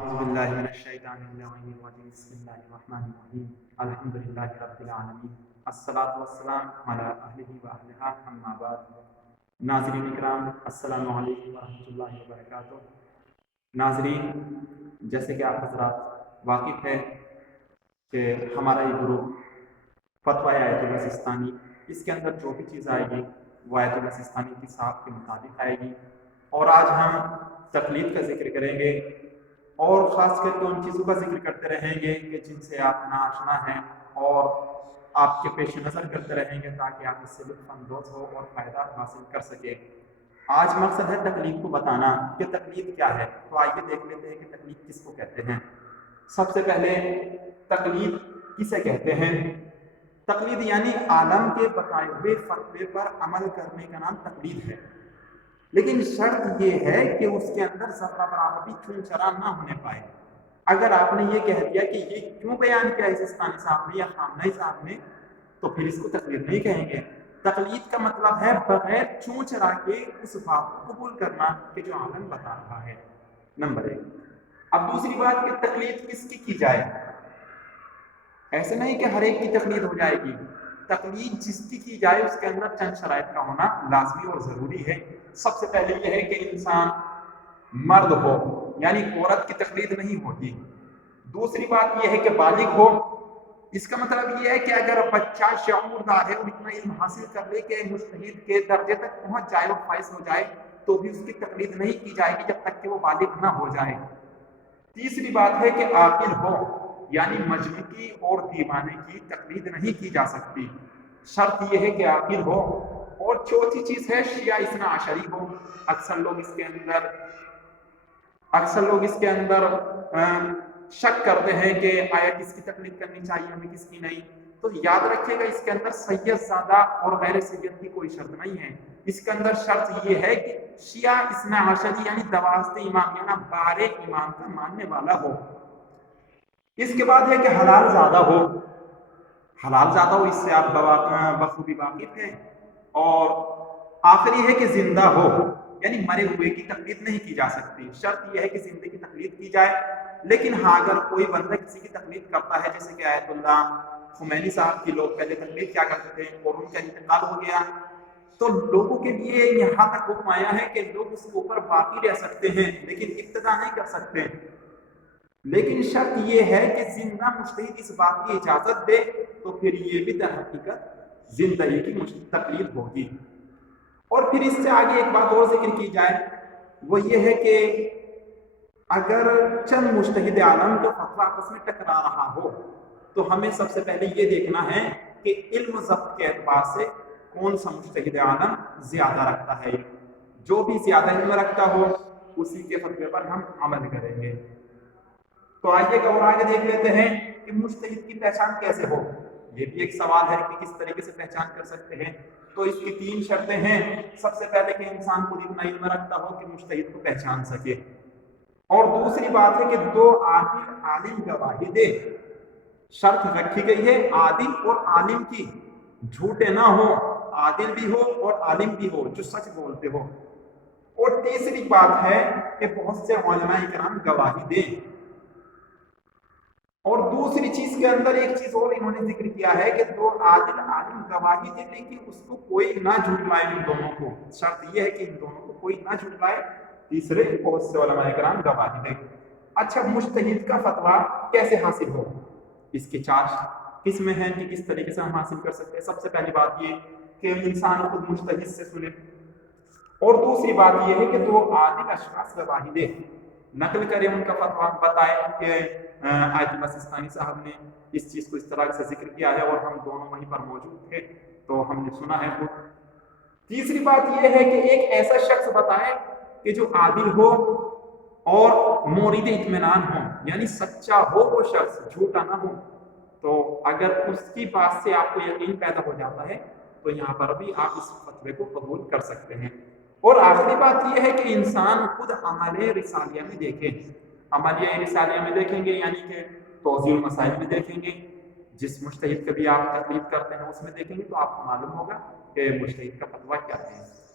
أعوذ بالله من الشيطان اللعين الرجيم بسم الله الرحمن الرحيم الحمد لله رب العالمين الصلاة والسلام على أهله وأهلها أما بعد ناظرین اکرام السلام علیکم ورحمۃ اللہ وبرکاتہ۔ ناظرین، جیسے کہ آپ حضرات واقف ہے کہ ہمارا یہ گروپ فتویٰ آیت اللہ سستانی، اس کے اندر جو بھی چیز آئے گی وہ آیت اللہ سستانی کی صاحب کے مطابق آئے گی، اور آج ہم تقلید کا ذکر کریں گے اور خاص کر کے ان چیزوں کا ذکر کرتے رہیں گے کہ جن سے آپ ناآشنا ہیں اور آپ کے پیش نظر کرتے رہیں گے تاکہ آپ اس سے لطف اندوز ہو اور فائدہ حاصل کر سکیں۔ آج مقصد ہے تقلید کو بتانا کہ تقلید کیا ہے، تو آئیے دیکھ لیتے ہیں کہ تقلید کس کو کہتے ہیں۔ سب سے پہلے تقلید کسے کہتے ہیں؟ تقلید یعنی عالم کے بتائے ہوئے فتوے پر عمل کرنے کا نام تقلید ہے، لیکن شرط یہ ہے کہ اس کے اندر ذرہ برابر بھی چون چرا نہ ہونے پائے۔ اگر آپ نے یہ کہہ دیا کہ یہ کیوں بیان کیا ہے سستانی صاحب نے یا خامنہئی صاحب نے، تو پھر اس کو تقلید نہیں کہیں گے۔ تقلید کا مطلب ہے بغیر چون چرا کے اس بات کو قبول کرنا کہ جو عالم بتا رہا ہے، نمبر 1۔ اب دوسری بات کہ تقلید کس کی جائے؟ ایسے نہیں کہ ہر ایک کی تقلید ہو جائے گی، تقلید جس کی جائے اس کے اندر چند شرائط کا ہونا لازمی اور ضروری ہے۔ سب سے پہلے یہ ہے کہ انسان مرد ہو، یعنی عورت کی تقلید نہیں ہوتی۔ دوسری بات یہ ہے کہ بالغ ہو، اس کا مطلب یہ ہے کہ اگر بچہ شعوردار ہے اور اتنا علم حاصل کر لے کہ مجتہد کے درجے تک پہنچ جائے اور فائز ہو جائے تو بھی اس کی تقلید نہیں کی جائے گی جب تک کہ وہ بالغ نہ ہو جائے۔ تیسری بات ہے کہ عاقل ہو، یعنی مجنون کی اور دیوانے کی تقلید نہیں کی جا سکتی، شرط یہ ہے کہ عاقل ہو۔ اور چوتھی چیز ہے شیعہ اثنا عشری ہو۔ اکثر لوگ اس کے اندر شک کرتے ہیں کہ آیا کس کی تقلید کرنی چاہیے ہمیں کس کی نہیں، تو یاد رکھیے گا اس کے اندر سید زادہ اور غیر سید کی کوئی شرط نہیں ہے۔ اس کے اندر شرط یہ ہے کہ شیعہ اثنا عشری یعنی 12 امام یعنی 12 امام کا ماننے والا ہو۔ اس کے بعد ہے کہ حلال زادہ ہو، اس سے آپ بخوبی واقف ہیں۔ اور آخری ہے کہ زندہ ہو، یعنی مرے ہوئے کی تقلید نہیں کی جا سکتی، شرط یہ ہے کہ زندے کی تقلید کی جائے۔ لیکن ہاں اگر کوئی بندہ کسی کی تقلید کرتا ہے، جیسے کہ آیت اللہ خمینی صاحب کی لوگ پہلے تقلید کیا کرتے تھے اور ان کا انتقال ہو گیا، تو لوگوں کے لیے یہاں تک حکم آیا ہے کہ لوگ اس کے اوپر باقی رہ سکتے ہیں لیکن ابتدا نہیں کر سکتے، لیکن شرط یہ ہے کہ زندہ مجتہد اس بات کی اجازت دے تو پھر یہ بھی در حقیقت زندگی کی تقلید ہوگی۔ اور پھر اس سے آگے ایک بات اور ذکر کی جائے، وہ یہ ہے کہ اگر چند مجتہد عالم کا فتویٰ آپس میں ٹکرا رہا ہو تو ہمیں سب سے پہلے یہ دیکھنا ہے کہ علم ضبط کے اعتبار سے کون سا مجتہد عالم زیادہ رکھتا ہے۔ جو بھی زیادہ علم رکھتا ہو اسی کے فتوے پر ہم عمل کریں گے۔ تو آئیے گا اور آگے دیکھ لیتے ہیں کہ مجتہد کی پہچان کیسے ہو۔ یہ بھی ایک سوال ہے کہ کس طریقے سے پہچان کر سکتے ہیں، تو اس کی 3 شرطیں ہیں۔ سب سے پہلے کہ انسان خود اتنا علم رکھتا ہو کہ مجتہد کو پہچان سکے، اور دوسری بات ہے کہ 2 عادل عالم گواہی دے، شرط رکھی گئی ہے عادل اور عالم کی، جھوٹے نہ ہو، عادل بھی ہو اور عالم بھی ہو جو سچ بولتے ہو۔ اور تیسری بات ہے کہ بہت سے علماء کرام گواہی دیں۔ اور دوسری چیز کے اندر ایک چیز اور انہوں نے ذکر کیا ہے کہ 2 عادل عالم گواہی دے لیکن اس کو کوئی نہ جھٹلائے، ان دونوں کو، شرط یہ ہے کہ ان دونوں کو کوئی نہ جھٹلائے۔ تیسرے بہت سے علماء کرام گواہی دیں۔ اچھا، مجتہد کا فتویٰ کیسے حاصل ہو؟ اس کی 4 قسمیں ہیں کہ کس طریقے سے ہم حاصل کر سکتے ہیں۔ سب سے پہلی بات یہ کہ انسان خود مجتہد سے سنے، اور دوسری بات یہ ہے کہ 2 عادل اشخاص گواہی دے، نقل کرے ان کا فتویٰ، بتائے کہ آیت اللہ سستانی صاحب نے اس چیز کو اس طرح سے ذکر کیا ہے اور ہم دونوں وہیں پر موجود تھے تو ہم نے سنا ہے خود۔ تیسری بات یہ ہے کہ ایک ایسا شخص بتائے کہ جو عادل ہو اور مورد اطمینان ہو، یعنی سچا ہو وہ شخص، جھوٹا نہ ہو۔ تو اگر اس کی بات سے آپ کو یقین پیدا ہو جاتا ہے تو یہاں پر بھی آپ اس فتوے کو قبول کر سکتے ہیں۔ اور آخری بات یہ ہے کہ انسان خود عمل رسالیہ میں دیکھے، عملیہ رسالیہ میں دیکھیں گے یعنی کہ توضیح المسائل میں دیکھیں گے، جس مجتہد کا بھی آپ تقلید کرتے ہیں اس میں دیکھیں گے تو آپ کو معلوم ہوگا کہ مجتہد کا فتویٰ کیا ہے۔